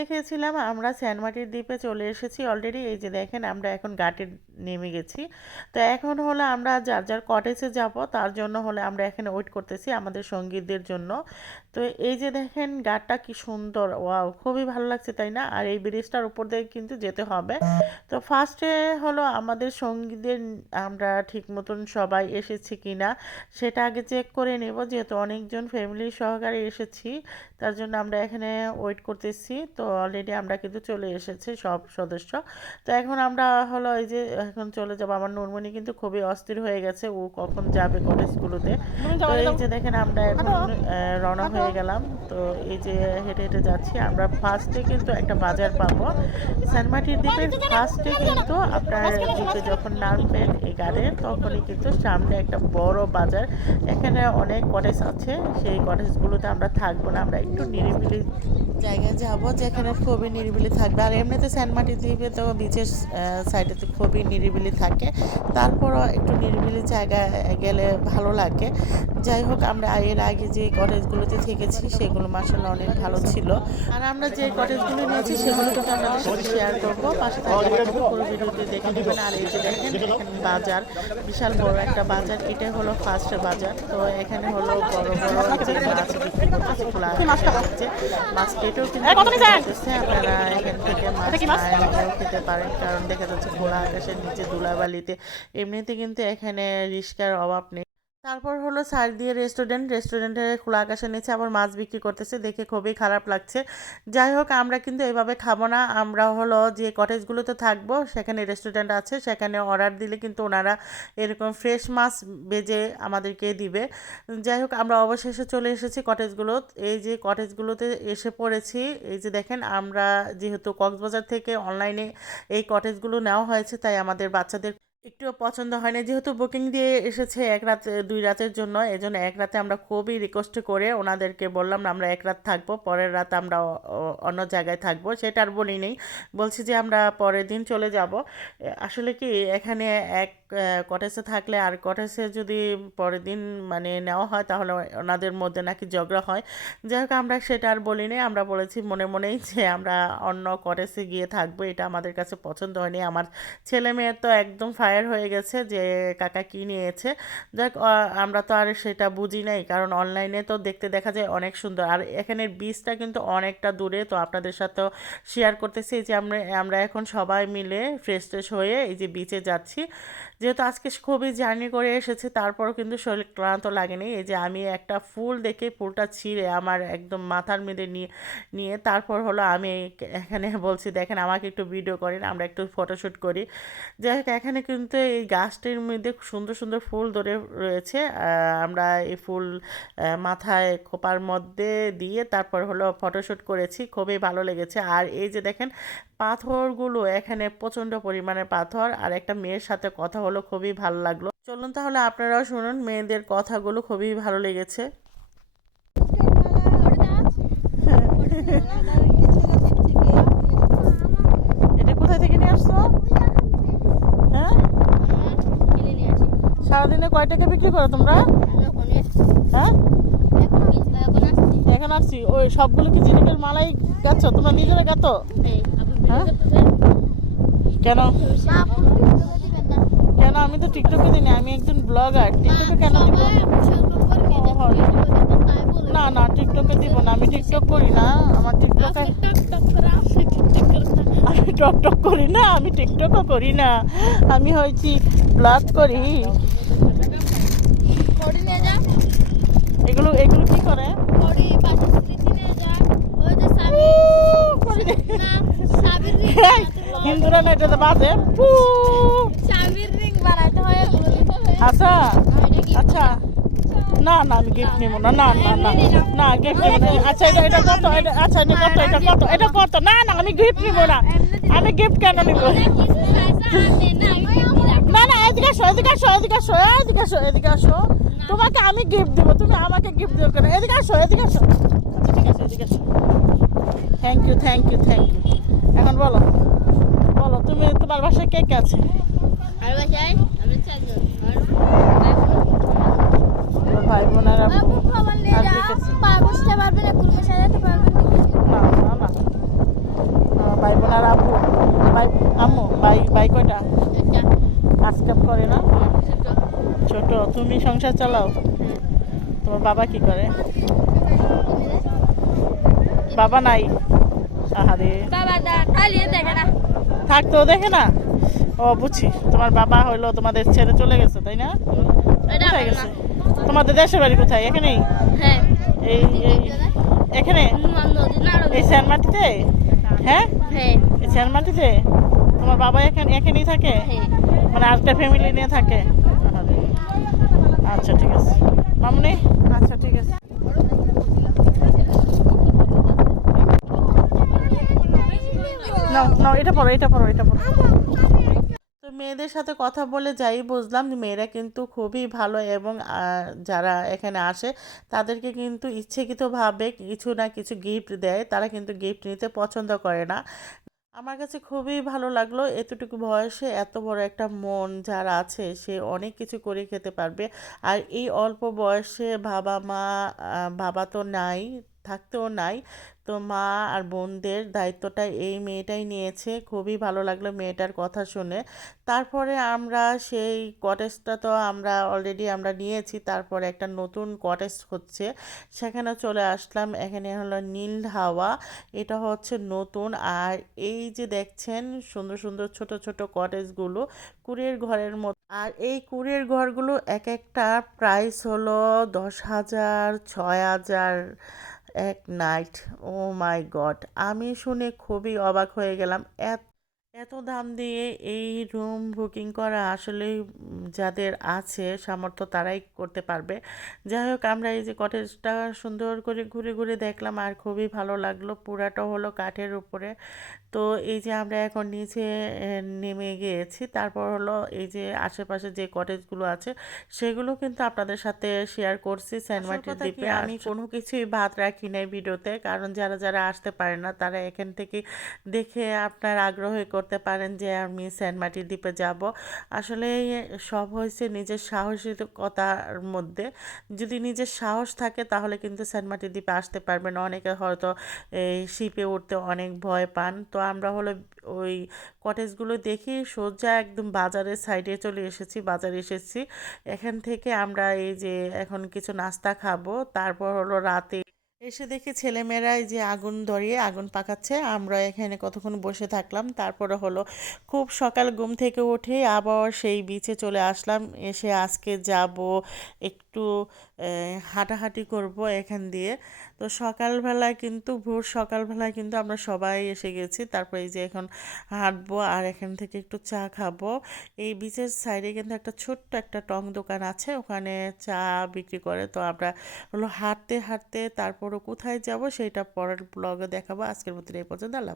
দেখেছিলাম আমরা স্যানমাটির দ্বীপে চলে এসেছি অলরেডি এই যে দেখেন, আমরা এখন ঘাটে নেমে গেছি। তো এখন হলো আমরা যার যার কটেজে যাব, তার জন্য হলে আমরা এখানে ওয়েট করতেছি আমাদের সঙ্গীতদের জন্য। তো এই যে দেখেন, ঘাটটা কি সুন্দর ওয়াও খুবই ভালো লাগছে, তাই না? আর এই ব্রিজটার উপর দিয়ে কিন্তু যেতে হবে। তো ফার্স্টে হলো আমাদের সঙ্গীদের, আমরা ঠিক মতন সবাই এসেছি কি না সেটা আগে চেক করে নেব। যেহেতু অনেকজন ফ্যামিলি সহকারে এসেছি, তার জন্য আমরা এখানে ওয়েট করতেছি। তো অলরেডি আমরা কিন্তু চলে এসেছি সব সদস্য। তো এখন আমরা হলো এই যে এখন চলে যাব। আমার নুরমণি কিন্তু খুবই অস্থির হয়ে গেছে। ও কখন যাবে কলেজগুলোতে তো এই যে দেখেন আমরা এখন রওনা হয়ে গেলাম। তো এই যে হেঁটে হেঁটে যাচ্ছি। আমরা ফার্স্টে কিন্তু একটা বাজার পাবো। সানমাটির দ্বীপের ফার্স্টে কিন্তু আপনার দ্বীপে যখন নামবেন এই গাড়ে তখনই কিন্তু সামনে একটা বড় বাজার। এখানে অনেক কটেজ আছে। সেই কটেজগুলোতে আমরা থাকব না। আমরা একটু নিরিবিলি জায়গায় যাব। যেখানে খুবই নিরিবিলি থাকবে। আর এমনিতে স্যান্ডমাটি দ্বীপে তো বিচের সাইডে তো খুবই নিরিবিলি থাকে। তারপরও একটু নিরিবিলি জায়গায় গেলে ভালো লাগে। যাই হোক আমরা এর আগে যে কটেজগুলোতে থেকেছি সেগুলো মাসাল্লাহ অনেক ভালো ছিল। আর আমরা যে কটেজগুলো নিয়েছি সেগুলো কিন্তু আপনাদের সাথে শেয়ার করব। পাশে থাকলে পুরো ভিডিওতে দেখে নেবেন। আর এই যে দেখেন এখানে বাজার বিশাল বড় একটা বাজার। এটাই হলো ফার্স্ট বাজার। তো এখানে হলো বড় বড় যে মাছ বিক্রি করতেছে খোলা হচ্ছে মাছ কেটেও কিন্তু আপনারা এখান থেকে মাছ খেতে পারেন কারণ দেখা যাচ্ছে খোলা আকাশের নিচে ধুলাবালিতে। এমনিতে কিন্তু এখানে রিস্কার অভাব নেই। তারপর হলো সাইড দিয়ে রেস্টুরেন্ট রেস্টুরেন্টে খোলা আকাশের নিচে আবার মাছ বিক্রি করতেছে, দেখে খুবই খারাপ লাগছে। যাই হোক, আমরা কিন্তু এভাবে খাব না। আমরা হলো যে কটেজগুলোতে থাকব, সেখানে রেস্টুরেন্ট আছে, সেখানে অর্ডার দিলে কিন্তু ওনারা এরকম ফ্রেশ মাছ বেজে আমাদেরকে দিবে। যাই হোক, আমরা অবশেষে চলে এসেছি কটেজগুলো এই যে কটেজগুলোতে এসে পড়েছি, এই যে দেখেন, আমরা যেহেতু কক্সবাজার থেকে অনলাইনে এই কটেজগুলো নেওয়া হয়েছে, তাই আমাদের বাচ্চাদের একটুও পছন্দ হয় না যেহেতু বুকিং দিয়ে এসেছে এক রাত, দুই রাতের জন্য, এজন্য এক রাতে আমরা খুবই রিকোয়েস্ট করে ওনাদেরকে বললাম, আমরা এক রাত থাকব, পরের রাত আমরা অন্য জায়গায় থাকব। সেটা আর বলি নেই। বলছি যে, আমরা পরের দিন চলে যাব। আসলে কি, এখানে এক কটেজে থাকলে আর কটেজে যদি পরের দিন মানে নেওয়া হয়, তাহলে ওনাদের মধ্যে নাকি ঝগড়া হয়। যাই হোক, আমরা সেটা আর বলি নাই। আমরা বলেছি মনে মনেই যে, আমরা অন্য কটেজে গিয়ে থাকব। এটা আমাদের কাছে পছন্দ হয়নি। আমার ছেলে মেয়ের তো একদম ফায়ার হয়ে গেছে যে কাকা কি নিয়েছে। যাক আমরা তো আর সেটা বুঝি নাই, কারণ অনলাইনে তো দেখতে দেখা যায় অনেক সুন্দর। আর এখানের বীজটা কিন্তু অনেকটা দূরে, তো আপনাদের সাথেও শেয়ার করতেছি যে আমরা আমরা এখন সবাই মিলে ফ্রেশ ট্রেশ হয়ে এই যে বিচে যাচ্ছি। যেহেতু আজকে খুবই জার্নি করে এসেছে, তারপরও কিন্তু শরীর ক্লান্ত লাগেনি। এই যে আমি একটা ফুল দেখে ফুলটা ছিঁড়ে আমার একদম মাথার মধ্যে নিয়ে নিয়ে তারপর হলো আমি এখানে বলছি, দেখেন আমাকে একটু ভিডিও করেন, আমরা একটু ফটোশ্যুট করি। যাই হোক, এখানে কিন্তু এই গাছটির মধ্যে সুন্দর সুন্দর ফুল ধরে রয়েছে। আমরা এই ফুল মাথায় খোপার মধ্যে দিয়ে তারপর হলো ফটোশ্যুট করেছি। খুবই ভালো লেগেছে। আর এই যে দেখেন, পাথরগুলো এখানে প্রচণ্ড পরিমাণে পাথর। আর একটা মেয়ের সাথে কথা হলো খুবই ভালো লাগল। চলুন তাহলে আপনারাও শুনুন, মেয়েদের কথাগুলো খুবই ভালো লেগেছে। এটা কোথায় থেকে নিয়ে আসছো হ্যাঁ সারাদিনে কয় টাকা বিক্রি করো তোমরা? হ্যাঁ? এখন আসছি। ওই সবগুলো কি জিনিসের মালাই গাচ্ছ তোমরা নিজেরা গাতো হ্যাঁ? কেন? কেন? আমি তো টিকটকে দিই না আমি একজন ব্লগার টিকটকে কেন দিব? না না টিকটকে দিব না। আমি টিকটক করি না। আমার টিকটকে আমি টক টক করি না। আমি টিকটকও করি না। আমি হয়েছি ব্লগ করি। এগুলো এগুলো কি করে? হিন্দুরা না এটাতে বাজে। আচ্ছা। আচ্ছা। না না আমি গিফট নিব না। না না না না গিফট নিব না। আচ্ছা এটা এটা কত? এটা আচ্ছা এটা কত? এটা কত? এটা কত? না না আমি গিফট নিব না। আমি গিফট কেন নিব? না না এদিকে আসো এদিকে আসো এদিকে আসো এদিকে আসো এদিকে আসো। তোমাকে আমি গিফট দেবো তুমি আমাকে গিফট দিও কেন এদিকে আসো এদিকে আসো আচ্ছা ঠিক আছে এদিকে আসো thank you thank you thank you এখন বলো বলো তুমি তোমার বাসায় কে কে আছে ভাই বোনেরা না না না আপনার আব্বু ভাই আম্মু ভাই ভাই কয়টা কাজ কাম করে না ছোট তুমি সংসার চালাও। তোমার বাবা কি করে? বাবা নাই। আহারে। তালিয়ে দেখে না। থাকতেও দেখে না? ও বুঝছি। তোমার বাবা হইল তোমাদের ছেড়ে চলে গেছে তাই না? কোথায় গেছে? তোমাদের দেশের বাড়ি কোথায়? এখানেই? হ্যাঁ। এই এখানে? এই শ্যানমাটিতে হ্যাঁ? হ্যাঁ। এই শ্যানমাটিতে তোমার বাবা এখানে এখানেই থাকে? হ্যাঁ। মানে আরেকটা ফ্যামিলি নিয়ে থাকে। আচ্ছা ঠিক আছে। মামুনি? আচ্ছা ঠিক আছে। নাও নাও এটা পড়ো এটা পড়ো এটা পড়ো তো মেয়েদের সাথে কথা বলে যাই বুঝলাম মেয়েরা কিন্তু খুবই ভালো এবং যারা এখানে আসে তাদেরকে কিন্তু ইচ্ছাকৃতভাবে কিছু না কিছু গিফট দেয়। তারা কিন্তু গিফট নিতে পছন্দ করে না। আমার কাছে খুবই ভালো লাগল এতটুকু বয়সে এত বড় একটা মন যার আছে সে অনেক কিছু করে খেতে পারবে। আর এই অল্প বয়সে বাবা মা বাবা তো নাই থাকতেও নাই। তো মা আর বোনদের দায়িত্বটা এই মেয়েটাই নিয়েছে। খুবই ভালো লাগল মেয়েটার কথা শুনে। তারপরে আমরা সেই কটেজটা তো আমরা অলরেডি আমরা নিয়েছি। তারপরে একটা নতুন কটেজ হচ্ছে। সেখানে চলে আসলাম। এখানে হলো নীল হাওয়া। এটা হচ্ছে নতুন। আর এই যে দেখছেন সুন্দর সুন্দর ছোট ছোট কটেজগুলো কুড়ের ঘরের মতো। আর এই কুড়ের ঘরগুলো এক একটা প্রাইস হলো দশ হাজার, ছয় হাজার এক নাইট ও মাই গড আমি শুনে খুবই অবাক হয়ে গেলাম এত এত দাম দিয়ে এই রুম বুকিং করা আসলে যাদের আছে সামর্থ্য তারাই করতে পারবে। যাই হোক আমরা এই যে কটেজটা সুন্দর করে ঘুরে ঘুরে দেখলাম আর খুবই ভালো লাগল। পুরাটা হলো কাঠের উপরে। তো এই যে আমরা এখন নিচে নেমে গিয়েছি। তারপর হলো এই যে আশেপাশে যে কটেজগুলো আছে সেগুলো কিন্তু আপনাদের সাথে শেয়ার করছি সেন্ট মার্টিন দ্বীপে আমি কোনো কিছুই ভাত রাখি নাই ভিডিওতে। কারণ যারা যারা আসতে পারে না তারা এখান থেকে দেখে আপনার আগ্রহ করতে পারেন যে আমি মার্টিন দ্বীপে যাব। আসলে সব হয়েছে নিজের সাহসিকতার মধ্যে। যদি নিজের সাহস থাকে তাহলে কিন্তু মার্টিন দ্বীপে আসতে পারবেন। অনেকে হয়তো এই শিপে উঠতে অনেক ভয় পান। তো আমরা হলো ওই কটেজগুলো দেখি সোজা একদম বাজারের সাইডে চলে এসেছি, বাজারে এসেছি। এখান থেকে আমরা এই যে এখন কিছু নাস্তা খাব, তারপর হলো রাতে এসে দেখি ছেলেমেয়েরা যে আগুন ধরিয়ে আগুন পাকাচ্ছে। আমরা এখানে কতক্ষণ বসে থাকলাম, তারপরে হলো খুব সকাল ঘুম থেকে উঠে আবার সেই বিচে চলে আসলাম। এসে আজকে যাব একটু আহ, হাঁটাহাঁটি করব এখান দিয়ে। তো সকালবেলায় কিন্তু ভোর সকালবেলায় কিন্তু আমরা সবাই এসে গেছি। তারপরে এই যে এখন হাঁটবো আর এখান থেকে একটু চা খাব। এই বিচের সাইডে কিন্তু একটা ছোট্ট একটা টং দোকান আছে ওখানে চা বিক্রি করে। তো আমরা হলো হাঁটতে হাঁটতে তারপরও কোথায় যাব সেটা পরের ব্লগে দেখাবো। আজকের মতো এই পর্যন্ত আল্লাহ